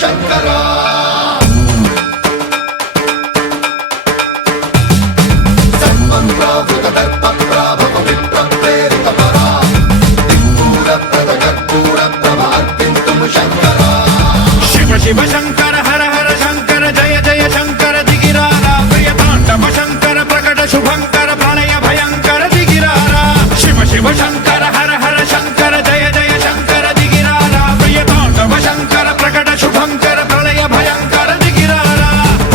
శంకరా శివ శంకర హర హర శంకర జయ జయ శంకర దిగిరారా ప్రియతాండవ శంకర ప్రకట శుభంకర ప్రళయ భయంకర దిగిరారా శివ శివ శంకర హర హర శంకర జయ జయ శంకర దిగిరారా ప్రియతాండవ శంకర ప్రకట శుభంకర ప్రళయ భయంకర దిగిరారా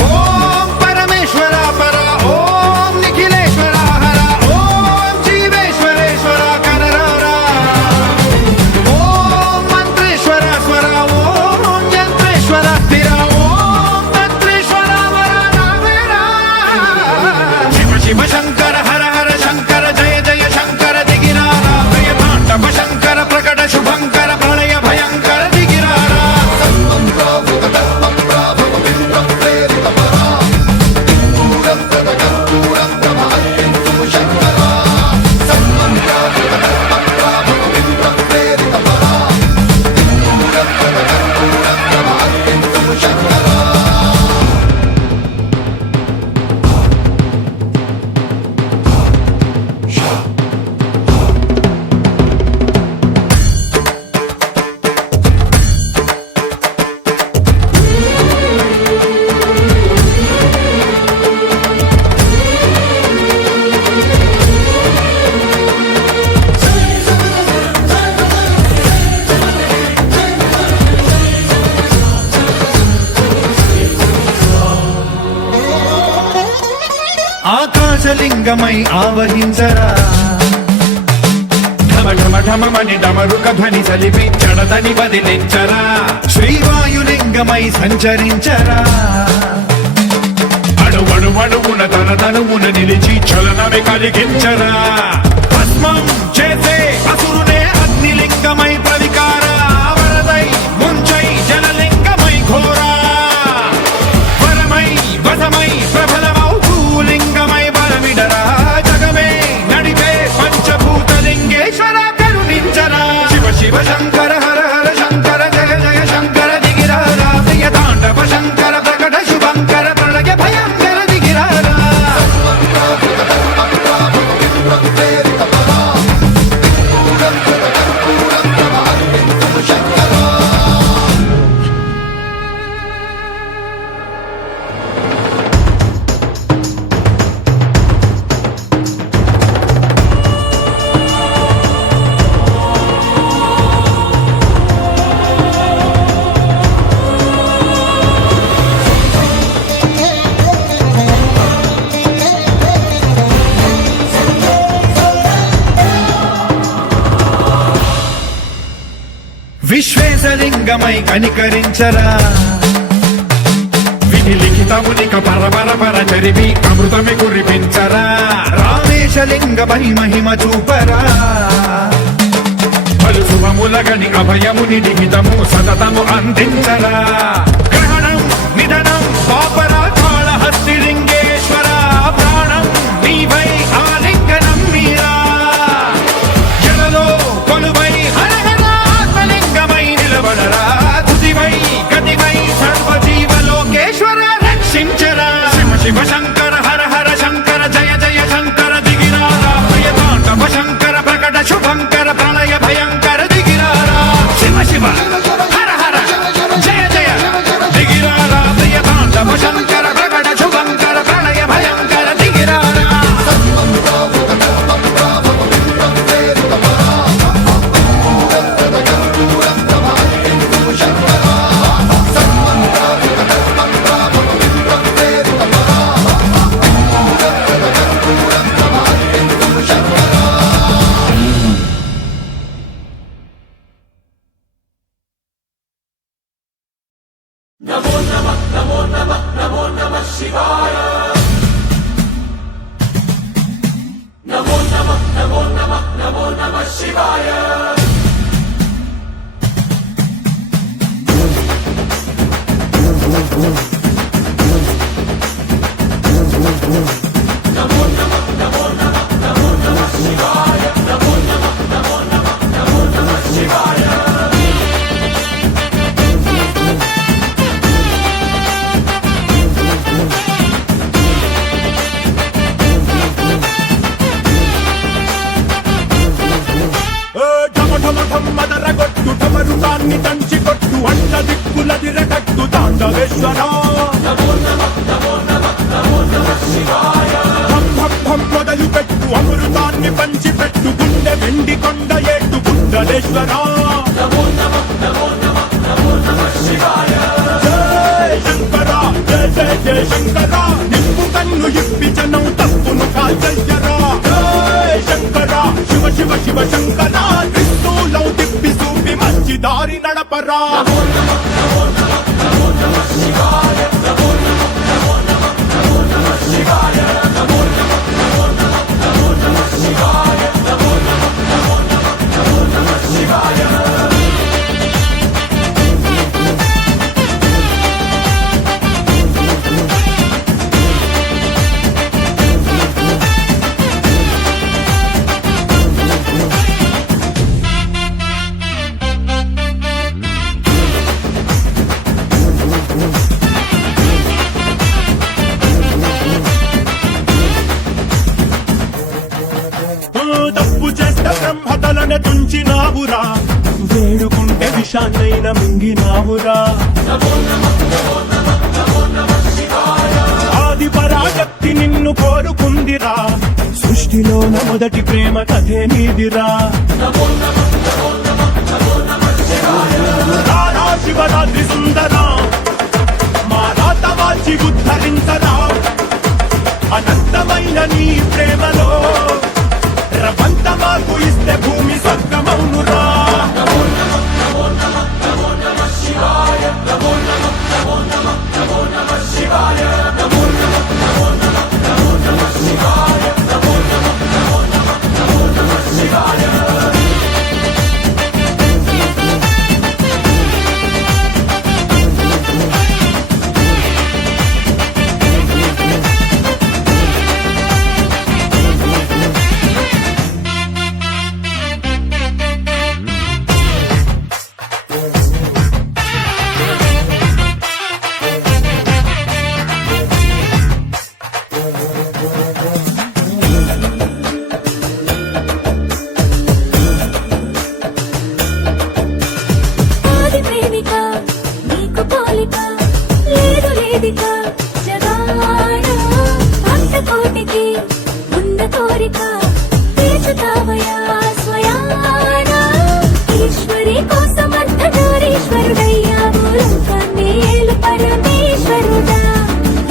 ఓం పరమేశ్వర పర ఓం నిఖిలేశ్వర హర ఓం జీవేశ్వరేశ్వర కరరారా ఓం మంత్రేశ్వర స్వర ఓం యంత్రేశ్వర స్థిర ఓం తంత్రేశ్వర వర రామేరా శివ శివ శంకర హర హర శంకర జయ జయ శంకర దిగిరారా ప్రియతాండవ శంకర ప్రకట శుభంకర ప్రళయ భయంకర దిగిరారా ఆకాశలింగమై ఆవహించరా ఢమ ఢమ ఢమమని డమరుక ధ్వని సలిపి చడదని వదిలించరా శ్రీవాయులింగమై సంచరించరా అణువణువున తన తనువున నిలిచి చలనమే కలిగించరా భస్మం చేసే అసురునే అగ్నిలింగమై ప్రవికార వరదై ముంచై జలలింగమై ఘోరా వరమై వసమై ప్రబలమౌ భూలింగమై బలమిడరా జగమే నడిపే పంచభూతలింగేశ్వర కరుణించరా శివ శివ శంకర హర హర శంకర జయ జయ శంకర దిగిరారా ప్రియతాండవ శంకర ప్రకట శుభంకర ప్రళయ భయంకర దిగిరారా విశ్వేశలింగమై కనికరించరా విధి లిఖితమునిక పరపర పర చరివి అమృతమి కురిపించరా రామేశలింగమై మహిమ చూపరా పలు శుభములగని అభయముని లిఖితము సతతము అందించరా గ్రహణం నిధనం పాపరా కాళహస్తి లింగేశ్వర ప్రాణం నీవై ఆలింగనం మీరా జలలో కొలువై హర హర ఆత్మలింగమై నిలబడరా తుదివై గతివై సర్వజీవలోకేశ్వర రక్షించరా శివ శివ శంకర హర హర శంకర జయ జయ శంకర దిగిరారా ప్రియతాండవ శంకర ప్రకట శుభంకర ప్రళయ భయంకర దిగిరారా శివ శివ హర హర జయ జయ దిగిరారా ప్రియతాండవ శంకర ప్రకట శుభంకర ప్రళయ భయంకర దిగిరారా శక్తిని దంచి కొట్టు అంట దిక్కులదిరగట్టు తాండవేశ్వరా మొదలు పెట్టు అమృతాన్ని పంచిపెట్టు గుండె వెండి కొండ ఏట్టు గుండలేశ్వరా శంకరా జయ జయ జయ శంకరా నిప్పు కన్ను ఇప్పి జనం తప్పును కాల్చయ్యరా జయ శంకరా శివ శివ శివ శంకరా త్రిశూలం తిప్పి చూపి మంచి దారి నడపరా తప్పు చేస్తే బ్రహ్మతలనే తుంచినావురా వేడుకుంటే విషాన్నైన మింగినావురా ఆది పరాశక్తి నిన్ను కోరుకుందిరా సృష్టిలోన మొదటి ప్రేమ కథే నీదిరా రారా శివరాత్రి సుందరా మా రాత వాచి ఉద్ధరించరా అనంతమైన నీ ప్రేమలో రవంత మాకు ఇస్తే భూమి స్వర్గమౌనురా కోటికి ఉన్న కోరిక తీర్చుతావయా స్వయానా ఈశ్వరి కోసం అర్ధనారీశ్వరుడయ్యావు లోకాన్ని ఏలు పరమేశ్వరుడా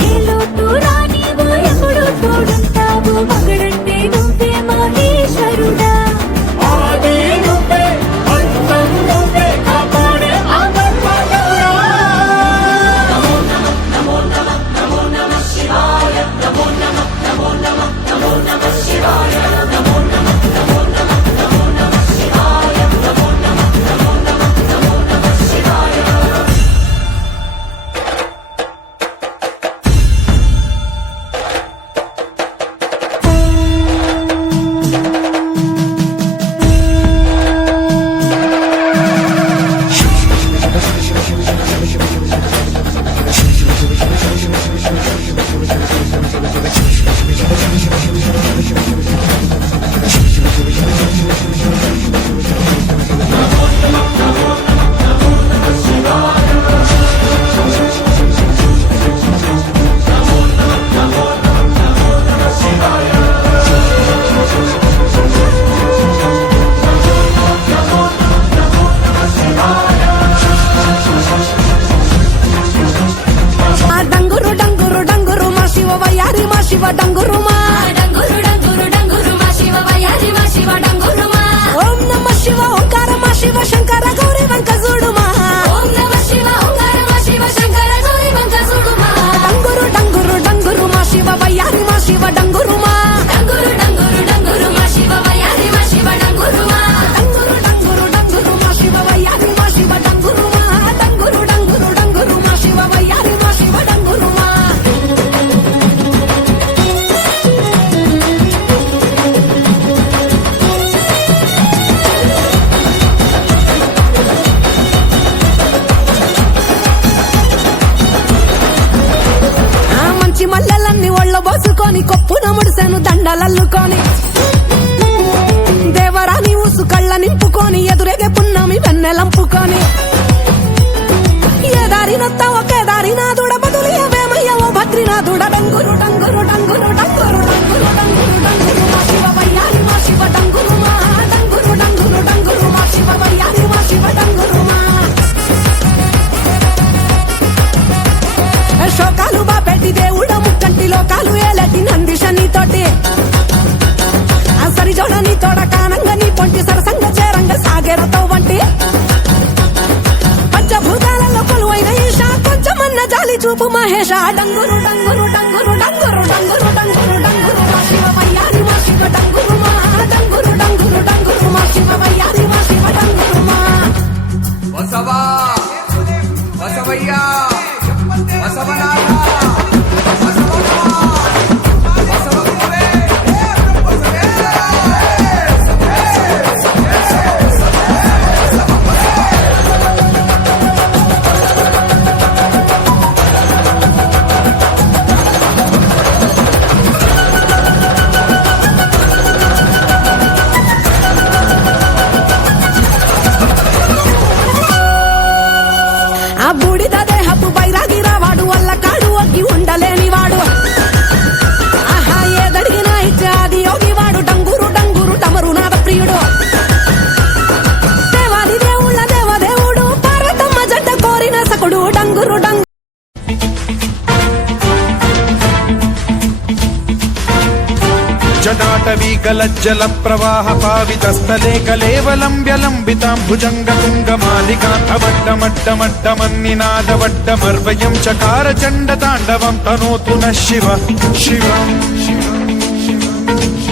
ఏ లోటు రానివు ఎప్పుడు తోడుంటావు మగడంటే నువ్వే మహేశ్వరుడా ఆది నువ్వే అంతం నువ్వే కాపాడే ఆంధ్రప్రదేశ్ నమో నమః శివాయ నమో నమః శివాయ నమో నమః శివాయ నమో నమః శివాయ డంగురు డంగురు డంగురు మా శివ వయ్యారి మా శివ డంగురు మా డంగురు డంగురు డంగురు మా శివ వయ్యారి మా శివ డంగురు మా ఓం నమ శివ ఓంకార మా శివ శంకర గౌరీ వంక చూడు మా ఓం నమ శివ ఓంకార మా శివ శంకర గౌరీ వంక చూడు మా డంగురు డంగురు డంగురు మా శివ వయ్యారి మా శివ డంగురు మా డంగురు డంగురు డంగురు మా శివ వయ్యారి మా శివ డంగురు మా డంగురు డంగురు డంగురు మా శివ వయ్యారి మా శివ డంగురు మా డంగురు డంగురు డంగురు మా శివ వయ్యారి మా శివ డంగురు మా మంచి మల్లెలన్నీ ఒళ్ళ బోసుకొని కొప్పున ముడిసెను దండలల్లుకొని దేవరాని ఊసు కళ్ళ నింపుకొని ఎదురేగే పున్నమి వెన్నెలంపుకొని మహేష డంగురు డంగురు డంగురు డంగురు డంగురు డంగురు డంగురు మా శివ వయ్యారి మా శివ డంగురు మా డంగురు డంగురు డంగురు మా శివ వయ్యారి మా శివ డంగురు మా బసవా బసవయ్య బసవనాథ ఆ బూడిద దేహపు బైరాగిరా వాడు వల్ల కాడు ఒగ్గి ఉండలేని వాడు ఆహా ఏదడిగినా ఇచ్చే ఆది యోగి వాడు డంగురు డంగురు డమరు నాద ప్రియుడు దేవాది దేవుళ్ళ దేవదేవుడు పార్వతమ్మ జంట కోరిన సకుడు డంగురు డంగు జటాటవీకలజ్జల ప్రవాహ పావితస్థలే కలేవలంబ్యలంబితాం భుజంగతుంగమాలికాంతవడ్డమడ్డమడ్డమన్నినాదవడ్డమర్వయం చకార చండ తాండవం తనోతు నః శివ శివం శివం శివం